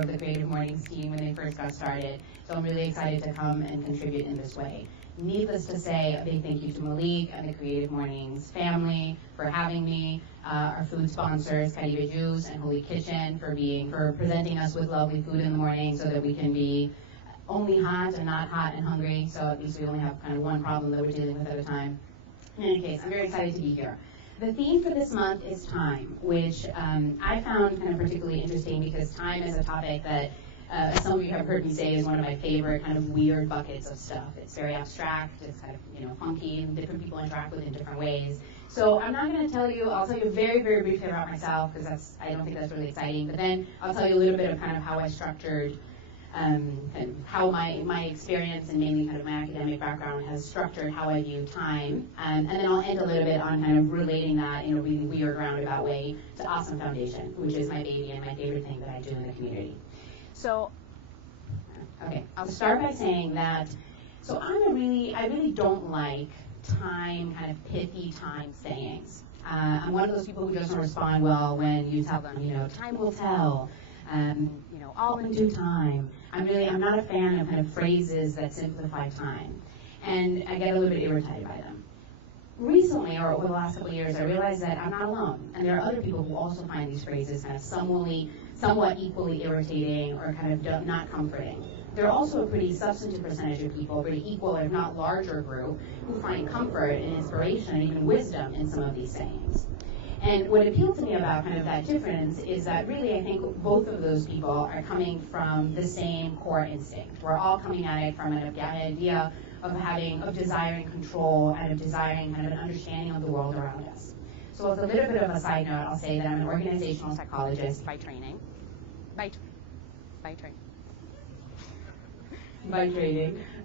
of the Creative Mornings team when they first got started, so I'm really excited to come and contribute in this way. Needless to say, a big thank you to Malik and the Creative Mornings family for having me, our food sponsors, Caribe Juice and Holy Kitchen, for presenting us with lovely food in the morning so that we can be only hot and not hot and hungry, so at least we only have kind of one problem that we're dealing with at a time. In any case, I'm very excited to be here. The theme for this month is time, which I found kind of particularly interesting because time is a topic that as some of you have heard me say, is one of my favorite kind of weird buckets of stuff. It's very abstract, it's kind of, funky, and different people interact with it in different ways. So I'm not going to tell you, I'll tell you very, very briefly about myself, because I don't think that's really exciting, but then I'll tell you a little bit of kind of how I structured, and how my experience and mainly kind of my academic background has structured how I view time, and then I'll end a little bit on kind of relating that in a really weird roundabout way to Awesome Foundation, which is my baby and my favorite thing that I do in the community. So, okay, I'll start by saying that, so I really don't like time, kind of pithy time sayings. I'm one of those people who doesn't respond well when you tell them, time will tell, all in due time. I'm not a fan of kind of phrases that simplify time, and I get a little bit irritated by them. Recently, or over the last couple of years, I realized that I'm not alone, and there are other people who also find these phrases kind of somewhat equally irritating or kind of not comforting. There are also a pretty substantive percentage of people, pretty equal if not larger group, who find comfort and inspiration and even wisdom in some of these sayings. And what appealed to me about kind of that difference is that really I think both of those people are coming from the same core instinct. We're all coming at it from an idea of desiring control and of desiring kind of an understanding of the world around us. So as a little bit of a side note, I'll say that I'm an organizational psychologist by training. By training.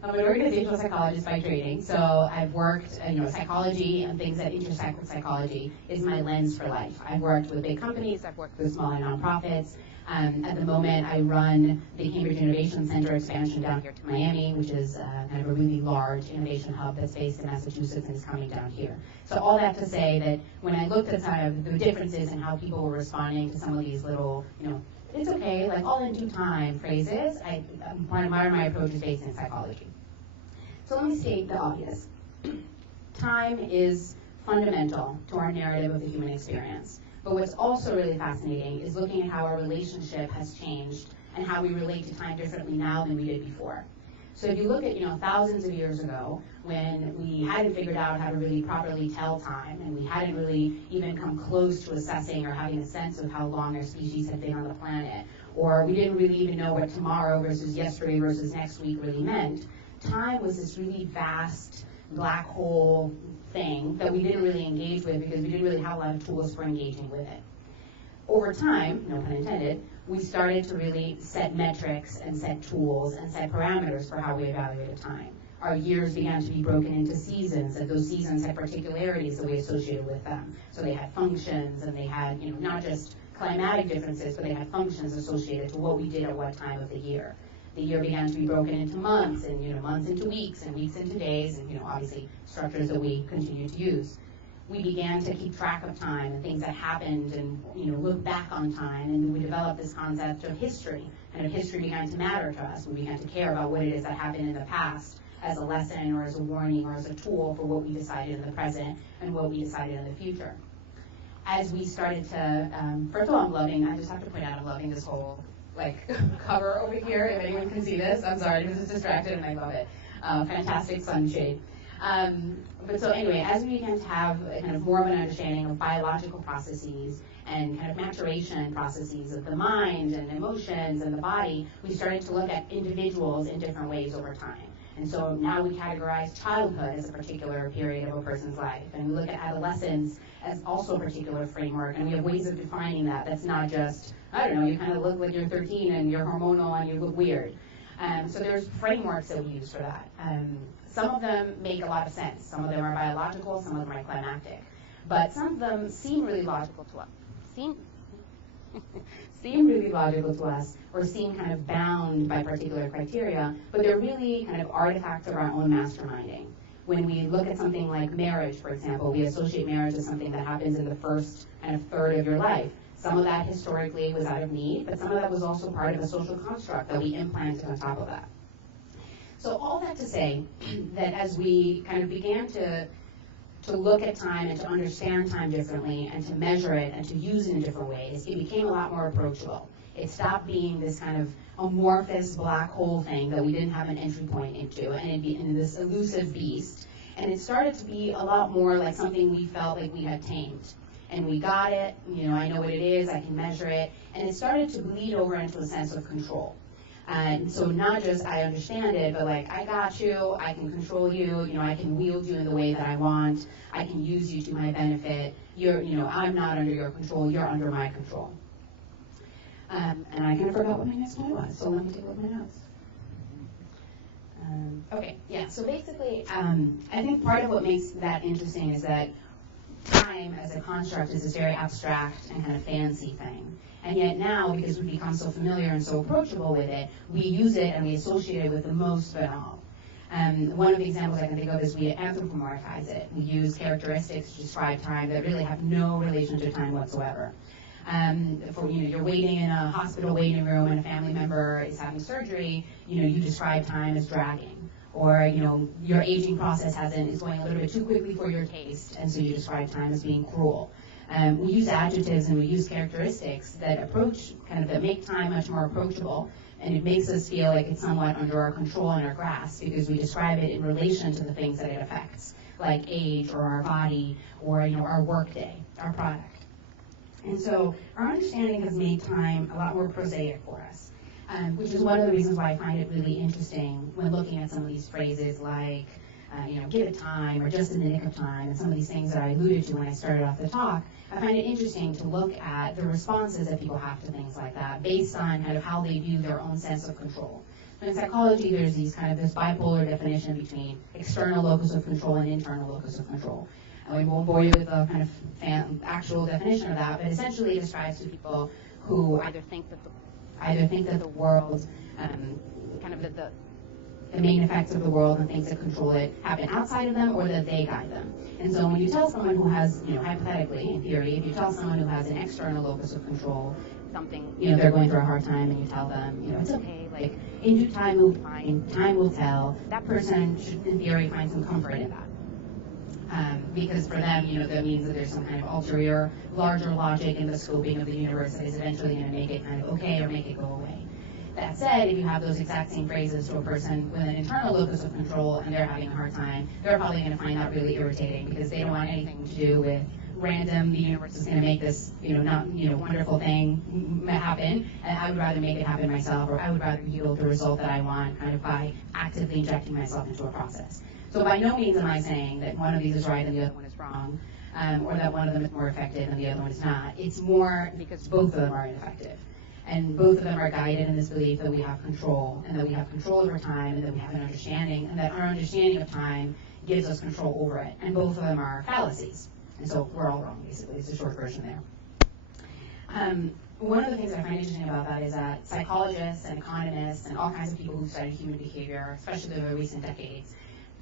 I'm an organizational psychologist by training, so I've worked, psychology and things that intersect with psychology is my lens for life. I've worked with big companies, I've worked with smaller nonprofits. At the moment, I run the Cambridge Innovation Center expansion down here to Miami, which is kind of a really large innovation hub that's based in Massachusetts and is coming down here. So all that to say that when I looked at kind of the differences in how people were responding to some of these little, it's okay, like all in due time phrases, my approach is based in psychology. So let me state the obvious. Time is fundamental to our narrative of the human experience. But what's also really fascinating is looking at how our relationship has changed and how we relate to time differently now than we did before. So if you look at, thousands of years ago, when we hadn't figured out how to really properly tell time, and we hadn't really even come close to assessing or having a sense of how long our species had been on the planet, or we didn't really even know what tomorrow versus yesterday versus next week really meant, time was this really vast black hole thing that we didn't really engage with because we didn't really have a lot of tools for engaging with it. Over time, no pun intended, we started to really set metrics and set tools and set parameters for how we evaluated time. Our years began to be broken into seasons, and those seasons had particularities that we associated with them. So they had functions, and they had, not just climatic differences, but they had functions associated to what we did at what time of the year. The year began to be broken into months, and months into weeks, and weeks into days, and obviously structures that we continue to use. We began to keep track of time and things that happened, and look back on time, and we developed this concept of history. And history began to matter to us. We began to care about what it is that happened in the past as a lesson or as a warning or as a tool for what we decided in the present and what we decided in the future. As we started to, first of all, I just have to point out, I'm loving this whole cover over here, if anyone can see this. I'm sorry, this is distracted and I love it. Fantastic sunshade. But so anyway, as we began to have a kind of more of an understanding of biological processes and kind of maturation processes of the mind and emotions and the body, we started to look at individuals in different ways over time. And so now we categorize childhood as a particular period of a person's life, and we look at adolescence as also a particular framework, and we have ways of defining that. That's not just, you kind of look like you're 13 and you're hormonal and you look weird. So there's frameworks that we use for that. Some of them make a lot of sense. Some of them are biological, some of them are climactic. But some of them seem really logical to us. Seem really logical to us, or seem kind of bound by particular criteria, but they're really kind of artifacts of our own masterminding. When we look at something like marriage, for example, we associate marriage as something that happens in the first kind of third of your life. Some of that historically was out of need, but some of that was also part of a social construct that we implanted on top of that. So all that to say that as we kind of began to look at time and to understand time differently and to measure it and to use it in different ways, it became a lot more approachable. It stopped being this kind of amorphous black hole thing that we didn't have an entry point into, and it'd be in this elusive beast. And it started to be a lot more like something we felt like we had tamed. And we got it, I know what it is, I can measure it, and it started to bleed over into a sense of control. And so not just I understand it, but like I got you, I can control you, I can wield you in the way that I want, I can use you to my benefit. I'm not under your control, you're under my control. And I kind of forgot what my next point was, so let me take a look at my notes. Okay, yeah, so basically, I think part of what makes that interesting is that time as a construct is this very abstract and kind of fancy thing. And yet now, because we've become so familiar and so approachable with it, we use it and we associate it with the most banal. One of the examples I can think of is we anthropomorphize it. We use characteristics to describe time that really have no relation to time whatsoever. You're waiting in a hospital waiting room and a family member is having surgery, you describe time as dragging. Or, your aging process is going a little bit too quickly for your taste, and so you describe time as being cruel. We use adjectives and we use characteristics that that make time much more approachable, and it makes us feel like it's somewhat under our control and our grasp because we describe it in relation to the things that it affects, like age or our body or, our workday, our product. And so our understanding has made time a lot more prosaic for us. Which is one of the reasons why I find it really interesting when looking at some of these phrases like, give it time, or just in the nick of time, and some of these things that I alluded to when I started off the talk. I find it interesting to look at the responses that people have to things like that based on kind of how they view their own sense of control. So in psychology, there's this bipolar definition between external locus of control and internal locus of control. And we won't bore you with a kind of actual definition of that, but essentially it describes to people who either think that the world, the main effects of the world and things that control it happen outside of them, or that they guide them. And so when you tell someone who has, hypothetically, in theory, if you tell someone who has an external locus of control, something, they're going through a hard time, and you tell them, it's okay, like, in due time will find, time will tell, that person should, in theory, find some comfort in that. Because for them, that means that there's some kind of ulterior, larger logic in the scoping of the universe that is eventually going to make it kind of okay or make it go away. That said, if you have those exact same phrases to a person with an internal locus of control and they're having a hard time, they're probably going to find that really irritating because they don't want anything to do with random, the universe is going to make this, wonderful thing happen, and I would rather make it happen myself, or I would rather yield the result that I want kind of by actively injecting myself into a process. So by no means am I saying that one of these is right and the other one is wrong, or that one of them is more effective and the other one is not. It's more because both of them are ineffective. And both of them are guided in this belief that we have control, and that we have control over time, and that we have an understanding, and that our understanding of time gives us control over it. And both of them are fallacies. And so we're all wrong, basically. It's a short version there. One of the things I find interesting about that is that psychologists and economists and all kinds of people who study human behavior, especially in the recent decades,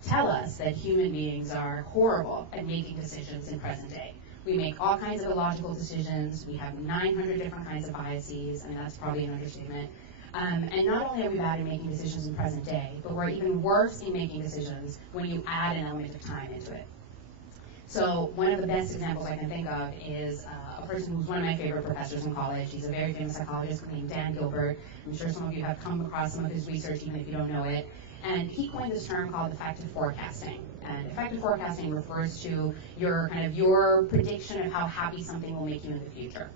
tell us that human beings are horrible at making decisions in present day. We make all kinds of illogical decisions. We have 900 different kinds of biases. I mean, that's probably an understatement. And not only are we bad at making decisions in present day, but we're even worse in making decisions when you add an element of time into it. So one of the best examples I can think of is a person who's one of my favorite professors in college. He's a very famous psychologist named Dan Gilbert. I'm sure some of you have come across some of his research, even if you don't know it. And he coined this term called effective forecasting. And effective forecasting refers to your prediction of how happy something will make you in the future.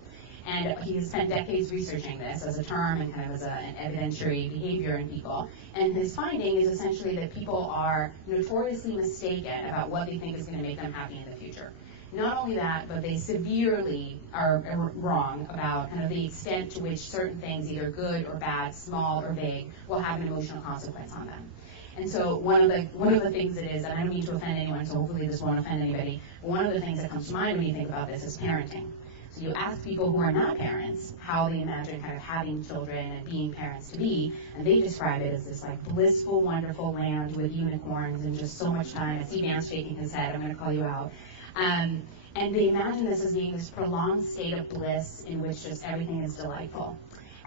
And he has spent decades researching this as a term and kind of as an evidentiary behavior in people. And his finding is essentially that people are notoriously mistaken about what they think is going to make them happy in the future. Not only that, but they severely are wrong about kind of the extent to which certain things, either good or bad, small or big, will have an emotional consequence on them. And so one of the things it is, and I don't mean to offend anyone, so hopefully this won't offend anybody, but one of the things that comes to mind when you think about this is parenting. So you ask people who are not parents how they imagine kind of having children and being parents to be, and they describe it as this like blissful, wonderful land with unicorns and just so much time. I see Dan's shaking his head. I'm going to call you out. And And they imagine this as being this prolonged state of bliss in which just everything is delightful.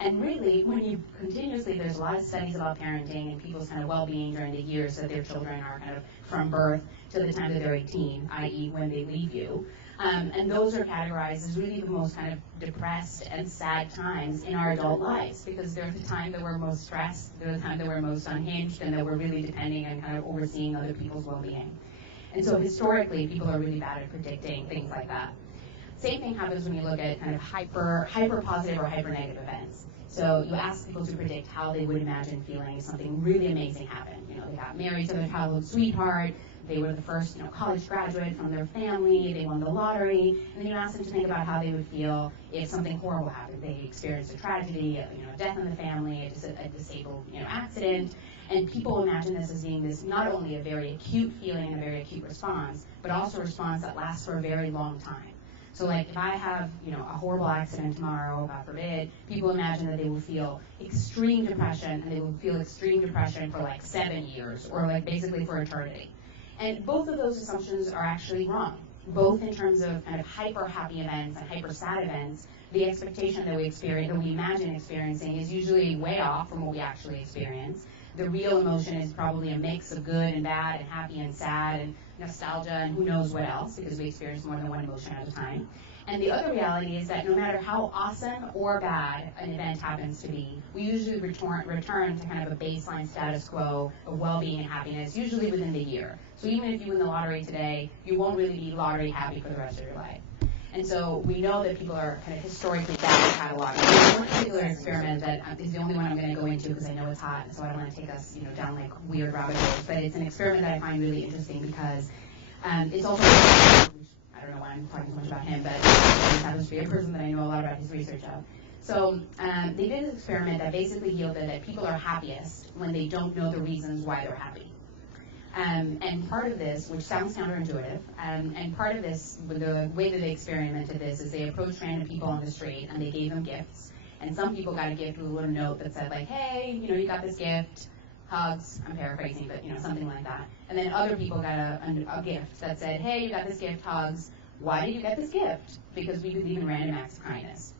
And really, when you continuously, there's a lot of studies about parenting and people's kind of well-being during the years that their children are kind of from birth to the time that they're 18, i.e. when they leave you. And those are categorized as really the most kind of depressed and sad times in our adult lives, because they're the time that we're most stressed, they're the time that we're most unhinged, and that we're really depending on kind of overseeing other people's well-being. And so historically, people are really bad at predicting things like that. Same thing happens when you look at kind of hyper positive or hyper negative events. So you ask people to predict how they would imagine feeling if something really amazing happened. You know, they got married to their childhood sweetheart, they were the first, college graduate from their family, they won the lottery, and then you ask them to think about how they would feel if something horrible happened. They experienced a tragedy, a death in the family, a disabled, accident, and people imagine this as being this not only a very acute feeling and a very acute response, but also a response that lasts for a very long time. So like if I have, a horrible accident tomorrow, God forbid, people imagine that they will feel extreme depression, and they will feel extreme depression for like 7 years, or like basically for eternity. And both of those assumptions are actually wrong, both in terms of kind of hyper happy events and hyper sad events. The expectation that we imagine experiencing is usually way off from what we actually experience. The real emotion is probably a mix of good and bad and happy and sad and nostalgia and who knows what else, because we experience more than one emotion at a time. And the other reality is that no matter how awesome or bad an event happens to be, we usually return to kind of a baseline status quo of well-being and happiness, usually within the year. So even if you win the lottery today, you won't really be lottery happy for the rest of your life. And so we know that people are kind of historically bad at cataloging. There's one particular experiment that is the only one I'm going to go into because I know it's hot, so I don't want to take us down like weird rabbit holes. But it's an experiment that I find really interesting because it's also, I don't know why I'm talking so much about him, but he happens to be a person that I know a lot about his research of. So they did an experiment that basically yielded that people are happiest when they don't know the reasons why they're happy. And part of this, which sounds counterintuitive, and part of this, the way that they experimented this is they approached random people on the street and they gave them gifts. And some people got a gift with a little note that said like, hey, you got this gift, hugs, I'm paraphrasing, but something like that. And then other people got a gift that said, hey, you got this gift, hugs, why did you get this gift? Because we believe in random acts of kindness.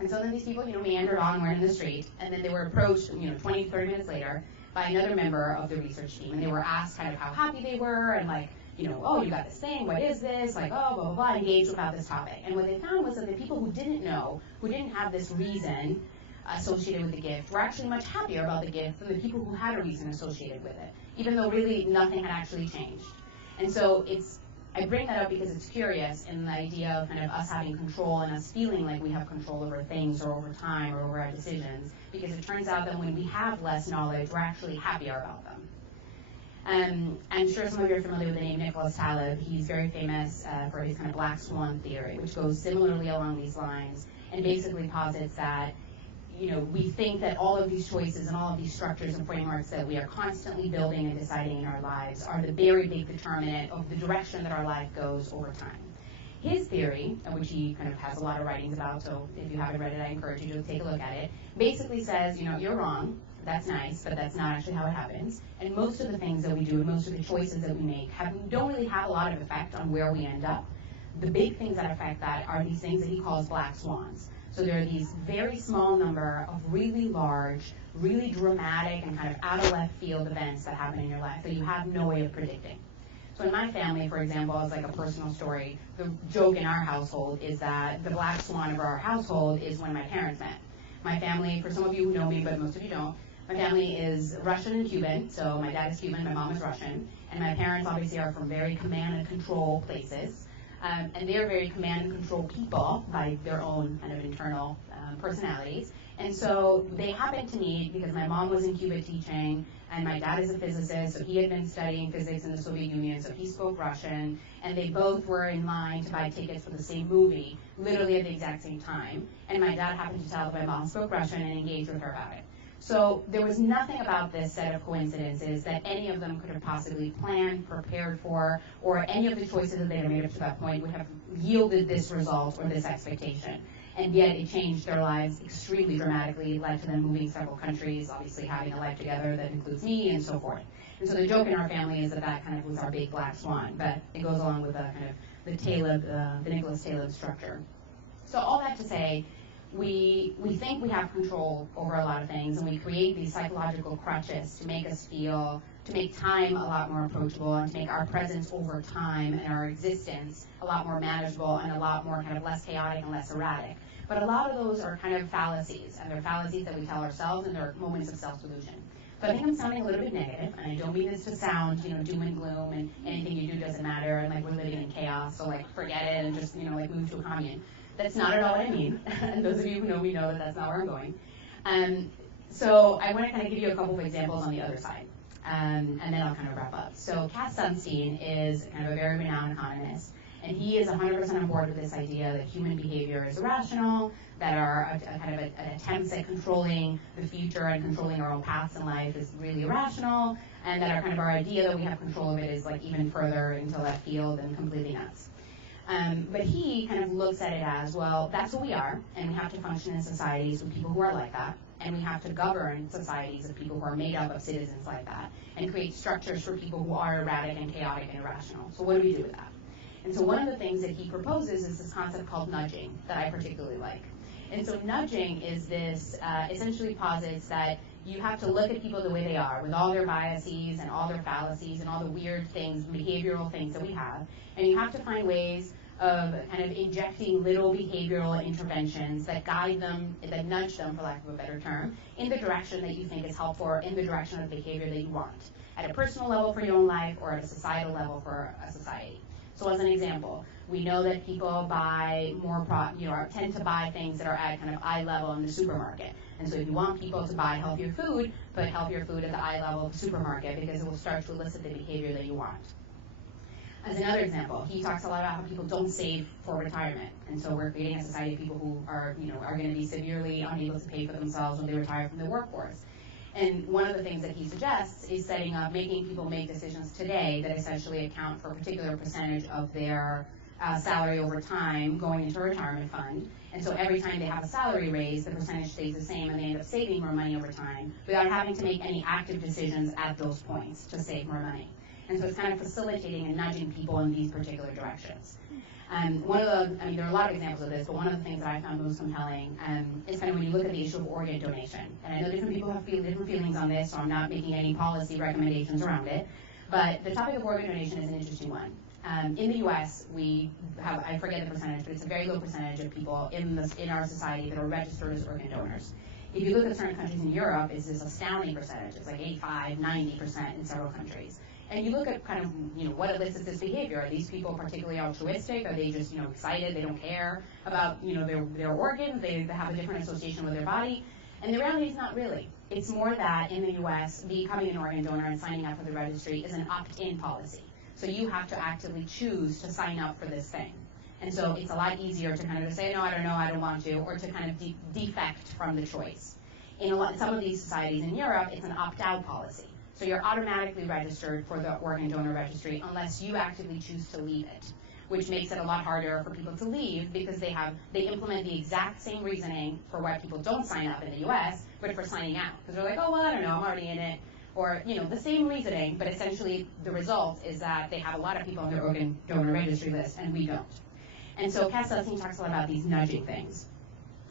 And so then these people, meandered on, were in the street, and then they were approached, 20, 30 minutes later, by another member of the research team, and they were asked kind of how happy they were, and like, oh, you got this thing, what is this, like, oh, blah, blah, blah, engaged about this topic. And what they found was that the people who didn't know, who didn't have this reason associated with the gift, were actually much happier about the gift than the people who had a reason associated with it, even though really nothing had actually changed. And so I bring that up because it's curious in the idea of kind of us having control and us feeling like we have control over things or over time or over our decisions, because it turns out that when we have less knowledge, we're actually happier about them. I'm sure some of you are familiar with the name Nicholas Taleb. He's very famous for his kind of black swan theory, which goes similarly along these lines and basically posits that we think that all of these choices and all of these structures and frameworks that we are constantly building and deciding in our lives are the very big determinant of the direction that our life goes over time. His theory, which he kind of has a lot of writings about, so if you haven't read it, I encourage you to take a look at it, basically says, you're wrong, that's nice, but that's not actually how it happens. And most of the things that we do, most of the choices that we make don't really have a lot of effect on where we end up. The big things that affect that are these things that he calls black swans. So there are these very small number of really large, really dramatic, and kind of out of left field events that happen in your life that you have no way of predicting. So in my family, for example, as like a personal story, the joke in our household is that the black swan of our household is when my parents met. My family, for some of you who know me, but most of you don't, my family is Russian and Cuban. So my dad is Cuban, my mom is Russian, and my parents obviously are from very command and control places. And they're very command and control people by their own kind of internal personalities. And so they happened to meet because my mom was in Cuba teaching, and my dad is a physicist, so he had been studying physics in the Soviet Union, so he spoke Russian, and they both were in line to buy tickets for the same movie, literally at the exact same time. And my dad happened to tell that my mom spoke Russian and engaged with her about it. So there was nothing about this set of coincidences that any of them could have possibly planned, prepared for, or any of the choices that they had made up to that point would have yielded this result or this expectation. And yet it changed their lives extremely dramatically. It led to them moving several countries, obviously having a life together that includes me and so forth. And so the joke in our family is that kind of was our big black swan, but it goes along with the kind of Nicholas Taleb structure. So all that to say, we think we have control over a lot of things, and we create these psychological crutches to make us feel, to make time a lot more approachable, and to make our presence over time and our existence a lot more manageable and a lot more kind of less chaotic and less erratic. But a lot of those are kind of fallacies, and they're fallacies that we tell ourselves, and they're moments of self-delusion. So I think I'm sounding a little bit negative, and I don't mean this to sound, doom and gloom, and anything you do doesn't matter, and like we're living in chaos, so like forget it and just, like move to a commune. That's not at all what I mean, and those of you who know me know that that's not where I'm going. So I want to kind of give you a couple of examples on the other side, and then I'll kind of wrap up. So Cass Sunstein is kind of a very renowned economist, and he is 100% on board with this idea that human behavior is irrational, that our attempts at controlling the future and controlling our own paths in life is really irrational, and that our idea that we have control of it is like even further into left field and completely nuts. But he kind of looks at it as, well, that's what we are, and we have to function in societies with people who are like that, and we have to govern societies of people who are made up of citizens like that, and create structures for people who are erratic and chaotic and irrational. So what do we do with that? And so one of the things that he proposes is this concept called nudging that I particularly like. And so nudging is this, essentially posits that you have to look at people the way they are, with all their biases and all their fallacies and all the weird things, behavioral things that we have, and you have to find ways of kind of injecting little behavioral interventions that guide them, that nudge them, for lack of a better term, in the direction that you think is helpful, or in the direction of behavior that you want, at a personal level for your own life, or at a societal level for a society. So as an example, we know that people buy more, tend to buy things that are at kind of eye level in the supermarket. And so if you want people to buy healthier food, put healthier food at the eye level of the supermarket, because it will start to elicit the behavior that you want. As another example, he talks a lot about how people don't save for retirement. And so we're creating a society of people who are going to be severely unable to pay for themselves when they retire from the workforce. And one of the things that he suggests is making people make decisions today that essentially account for a particular percentage of their salary over time going into a retirement fund. And so every time they have a salary raise, the percentage stays the same, and they end up saving more money over time without having to make any active decisions at those points to save more money. And so it's kind of facilitating and nudging people in these particular directions. There are a lot of examples of this, but one of the things that I found most compelling is kind of when you look at the issue of organ donation. And I know different people have different feelings on this, so I'm not making any policy recommendations around it. But the topic of organ donation is an interesting one. In the U.S., we have, I forget the percentage, but it's a very low percentage of people in our society that are registered as organ donors. If you look at certain countries in Europe, it's this astounding percentage. It's like 85, 90% in several countries. And you look at kind of, what elicits this behavior. Are these people particularly altruistic? Are they just, excited? They don't care about, their organs. They have a different association with their body. And the reality is not really. It's more that in the U.S., becoming an organ donor and signing up for the registry is an opt-in policy. So you have to actively choose to sign up for this thing. And so it's a lot easier to kind of say, no, I don't know, I don't want to, or to kind of defect from the choice. In some of these societies in Europe, it's an opt-out policy. So you're automatically registered for the organ donor registry unless you actively choose to leave it, which makes it a lot harder for people to leave because they implement the exact same reasoning for why people don't sign up in the U.S., but for signing out. Because they're like, oh, well, I don't know, I'm already in it. Or, the same reasoning, but essentially the result is that they have a lot of people on their organ donor registry list, and we don't. And so Cass Sunstein talks a lot about these nudging things.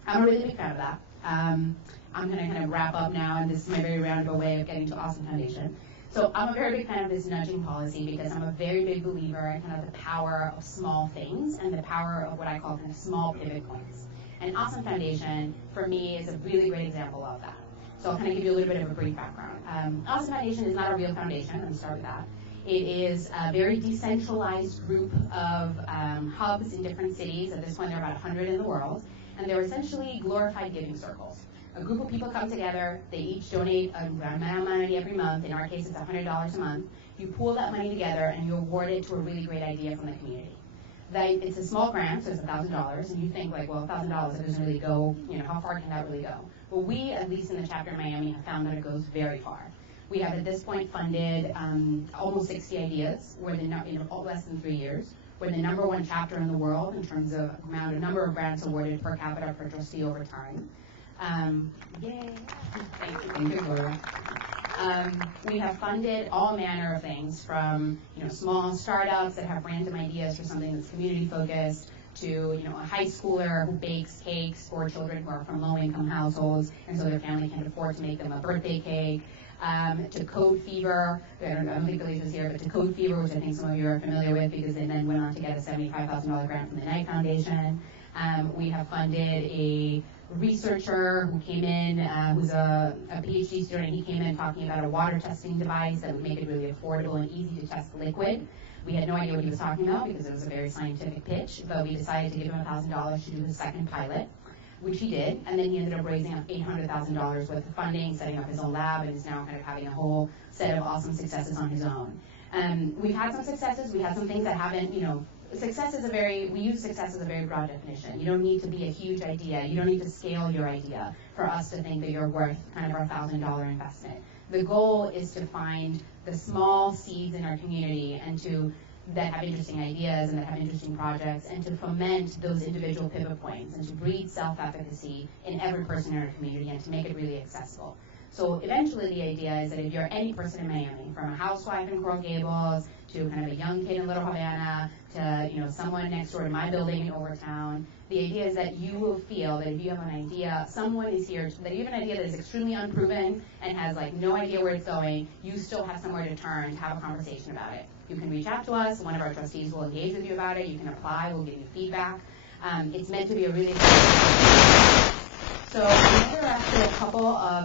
I'm a really big fan of that. I'm going to kind of wrap up now, and this is my very roundabout way of getting to Awesome Foundation. So I'm a very big fan of this nudging policy because I'm a very big believer in kind of the power of small things and the power of what I call kind of small pivot points. And Awesome Foundation, for me, is a really great example of that. So I'll kind of give you a little bit of a brief background. Awesome Foundation is not a real foundation. Let me start with that. It is a very decentralized group of hubs in different cities. At this point, there are about 100 in the world. And they're essentially glorified giving circles. A group of people come together, they each donate a amount of money every month. In our case, it's $100 a month. You pool that money together and you award it to a really great idea from the community. It's a small grant, so it's $1,000, and you think like, well, $1,000, it doesn't really go, how far can that really go? Well, we, at least in the chapter in Miami, have found that it goes very far. We have at this point funded almost 60 ideas, in less than 3 years. We're the #1 chapter in the world in terms of number of grants awarded per capita per trustee over time. Yay! Thank you, Gloria. We have funded all manner of things from, small startups that have random ideas for something that's community focused to, a high schooler who bakes cakes for children who are from low-income households, and so their family can't afford to make them a birthday cake. To Code Fever, I don't think Alicia's here, but to Code Fever, which I think some of you are familiar with because they then went on to get a $75,000 grant from the Knight Foundation. We have funded a researcher who came in, who's a PhD student. He came in talking about a water testing device that would make it really affordable and easy to test liquid. We had no idea what he was talking about because it was a very scientific pitch, but we decided to give him $1,000 to do his second pilot, which he did, and then he ended up raising up $800,000 worth of funding, setting up his own lab, and is now kind of having a whole set of awesome successes on his own. We've had some successes. We had some things that haven't, we use success as a very broad definition. You don't need to be a huge idea. You don't need to scale your idea for us to think that you're worth kind of our $1,000 investment. The goal is to find the small seeds in our community and that have interesting ideas and that have interesting projects, and to foment those individual pivot points and to breed self-efficacy in every person in our community and to make it really accessible. So eventually the idea is that if you're any person in Miami, from a housewife in Coral Gables to kind of a young kid in Little Havana to someone next door to my building in Overtown, the idea is that you will feel that if you have an idea, someone is here, that you have an idea that is extremely unproven and has no idea where it's going, you still have somewhere to turn to have a conversation about it. You can reach out to us. One of our trustees will engage with you about it. You can apply. We'll give you feedback. It's meant to be a really So these are actually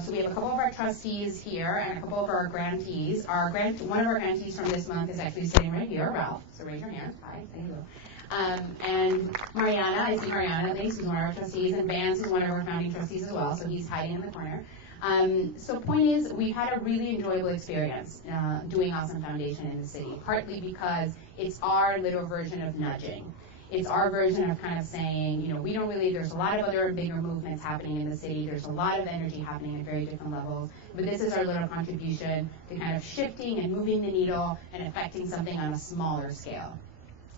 so we have a couple of our trustees here and a couple of our grantees. One of our grantees from this month is actually sitting right here, Ralph. So raise your hand. Hi, thank you. And Mariana, I see Mariana, who's one of our trustees, and Vance is one of our founding trustees as well, so he's hiding in the corner. So point is, we've had a really enjoyable experience doing Awesome Foundation in the city, partly because it's our little version of nudging. It's our version of kind of saying, there's a lot of other bigger movements happening in the city. There's a lot of energy happening at very different levels. But this is our little contribution to kind of shifting and moving the needle and affecting something on a smaller scale.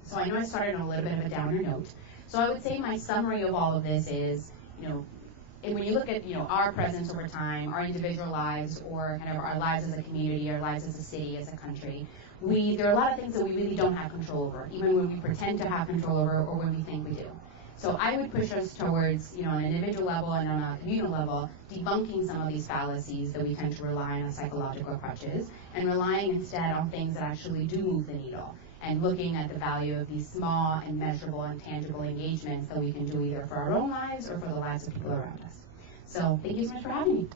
So I know I started on a little bit of a downer note. So I would say my summary of all of this is, and when you look at our presence over time, our individual lives, or kind of our lives as a community, our lives as a city, as a country, there are a lot of things that we really don't have control over, even when we pretend to have control over or when we think we do. So I would push us towards, on an individual level and on a communal level, debunking some of these fallacies that we tend to rely on as psychological crutches, and relying instead on things that actually do move the needle, and looking at the value of these small and measurable and tangible engagements that we can do either for our own lives or for the lives of people around us. So thank you so much for having me.